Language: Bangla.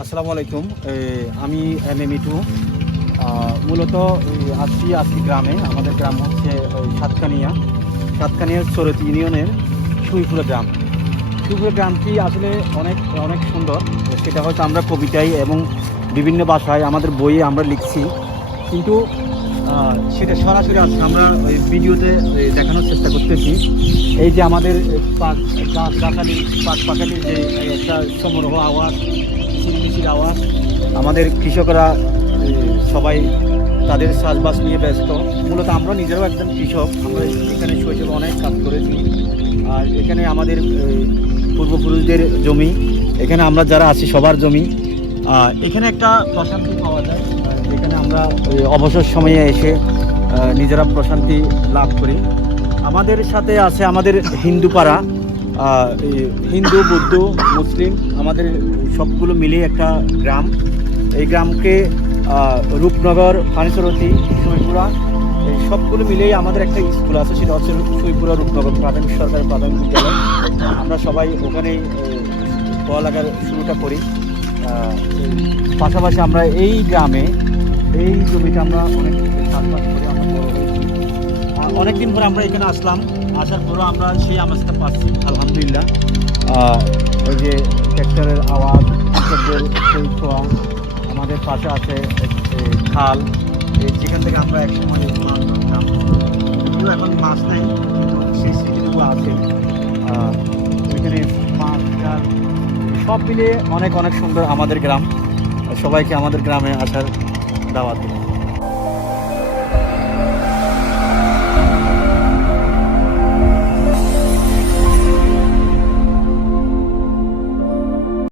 আসসালামু আলাইকুম। আমি মিটু। মূলত আজকে গ্রামে, আমাদের গ্রাম হচ্ছে সাতকানিয়ার চরতি ইউনিয়নের সুইপুরা গ্রাম। সুইপুরা গ্রামটি আসলে অনেক অনেক সুন্দর। সেটা হয়তো আমরা কবিতায় এবং বিভিন্ন ভাষায় আমাদের বইয়ে আমরা লিখছি, কিন্তু সেটা সরাসরি আজকে আমরা ওই ভিডিওতে দেখানোর চেষ্টা করতেছি। এই যে আমাদের পাখালির যে একটা সমারোহ আওয়াজ, মিছিল আওয়াজ, আমাদের কৃষকরা সবাই তাদের চাষবাস নিয়ে ব্যস্ত। মূলত আমরা নিজেরাও একজন কৃষক। আমরা এখানে শৈশবে অনেক কাজ করেছি। আর এখানে আমাদের পূর্বপুরুষদের জমি, এখানে আমরা যারা আছি সবার জমি। এখানে একটা প্রশান্তি পাওয়া যায়। এখানে আমরা অবসর সময়ে এসে নিজেরা প্রশান্তি লাভ করি। আমাদের সাথে আছে আমাদের হিন্দু পাড়া, হিন্দু, বৌদ্ধ, মুসলিম, আমাদের সবগুলো মিলিয়ে একটা গ্রাম। এই গ্রামকে রূপনগর, ফানিসরতি, সুইপুরা, এই সবগুলো মিলেই আমাদের একটা স্কুল আছে, সেটা হচ্ছে সুইপুরা রূপনগর প্রাথমিক সরকারি প্রাথমিক বিদ্যালয়। আমরা সবাই ওখানেই পড়ালেখার শুরুটা করি। পাশাপাশি আমরা এই গ্রামে, এই জমিতে আমরা অনেক চাষবাস করি। আমরা বড় হয়েছি। অনেকদিন পরে আমরা এখানে আসলাম, আসার পরেও আমরা সেই আমেজটা পাচ্ছি আলহামদুলিল্লাহ। ওই যে ট্র্যাক্টরের আওয়াজ, কৃষকদের সেই ছোঁয়া, আমাদের পাশে আছে খাল, যেখান থেকে আমরা একসময় মাছ ধরতাম। যদিও এখন মাছ নাই, কিন্তু সেই স্মৃতিগুলো আছে। ওইখানে মাছ, সব মিলিয়ে অনেক অনেক সুন্দর আমাদের গ্রাম। সবাইকে আমাদের গ্রামে আসার দাওয়াত দিই।